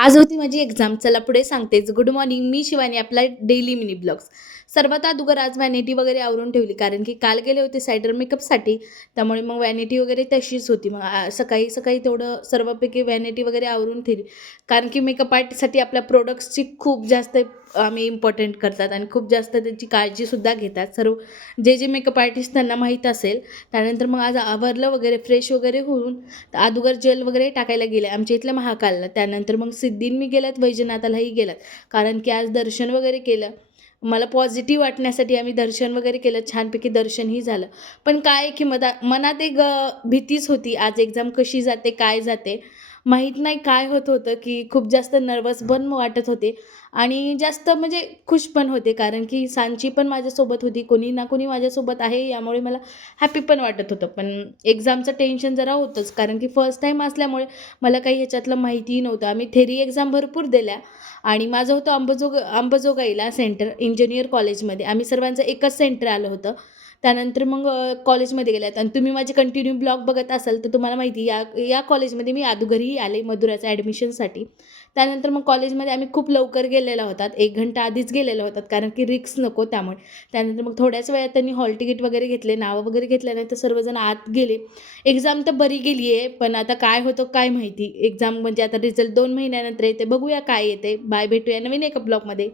आज होती माझी एक्झाम. चला पुढे सांगतेच. Good morning. मी शिवानी. आपला डेली मिनी ब्लॉग्स. सर्वात अगोदर आज व्हॅनिटी वगैरे आवरून ठेवली, कारण की काल गेले होते सायडर मेकअपसाठी. त्यामुळे मग व्हॅनिटी वगैरे तशीच होती. मग सकाळी सकाळी तेवढं सर्वपैकी व्हॅनिटी वगैरे आवरून ठेवली, कारण की मेकअप आर्टिस्टसाठी आपल्या प्रोडक्ट्सची खूप जास्त आम्ही इम्पॉर्टंट करतात आणि खूप जास्त त्याची काळजीसुद्धा घेतात. सर्व जे जे मेकअप आर्टिस्ट त्यांना माहीत असेल. त्यानंतर मग आज आवरलं वगैरे, फ्रेश वगैरे होऊन अगोदर जेल वगैरे टाकायला गेले आमच्या इथल्या महाकालला. त्यानंतर मग सिद्धीन मी गेल्यात, वैजनाथालाही गेलात, कारण की आज दर्शन वगैरे केलं. मला पॉझिटिव्ह वाटण्यासाठी आम्ही दर्शन वगैरे केलं. छानपैकी दर्शनही झालं. पण काय आहे की मनात एक भीतीच होती. आज एक्झाम कशी जाते, काय जाते, माहीत नाही काय होत होतं, की खूप जास्त नर्वस पण वाटत होते आणि जास्त म्हणजे खुश पण होते, कारण की सांची पण माझ्यासोबत होती. कोणी ना कोणी माझ्यासोबत आहे, यामुळे मला हॅपी पण वाटत होतं. पण एक्झामचं टेन्शन जरा होतंच, कारण की फर्स्ट टाईम असल्यामुळे मला काही ह्याच्यातलं माहितीही नव्हतं. आम्ही थेरी एक्झाम भरपूर दिल्या आणि माझं होतं अंबाजोगाईला सेंटर, इंजिनिअर कॉलेजमध्ये. आम्ही सर्वांचं एकच सेंटर आलं होतं. त्यानंतर मग कॉलेजमध्ये गेल्यात आणि तुम्ही माझे कंटिन्यू ब्लॉग बघत असाल तर तुम्हाला माहिती या या कॉलेजमध्ये मी अगोदरही आले मधुराच्या ॲडमिशनसाठी. त्यानंतर मग कॉलेजमध्ये आम्ही खूप लवकर गेलेलो होतात, 1 घंटा आधीच गेलेलो होतात, कारण की रिस्क नको त्यामुळे. त्यानंतर मग थोड्याच वेळात त्यांनी हॉल तिकीट वगैरे घेतले, नावं वगैरे घेतल्यानंतर सर्वजण आत गेले. एक्झाम तर बरी गेली आहे, पण आता काय होतं काय माहिती. एक्झाम म्हणजे आता रिझल्ट 2 महिन्यानंतर येते. बघूया काय येते. बाय, भेटूया नवीन एका ब्लॉगमध्ये.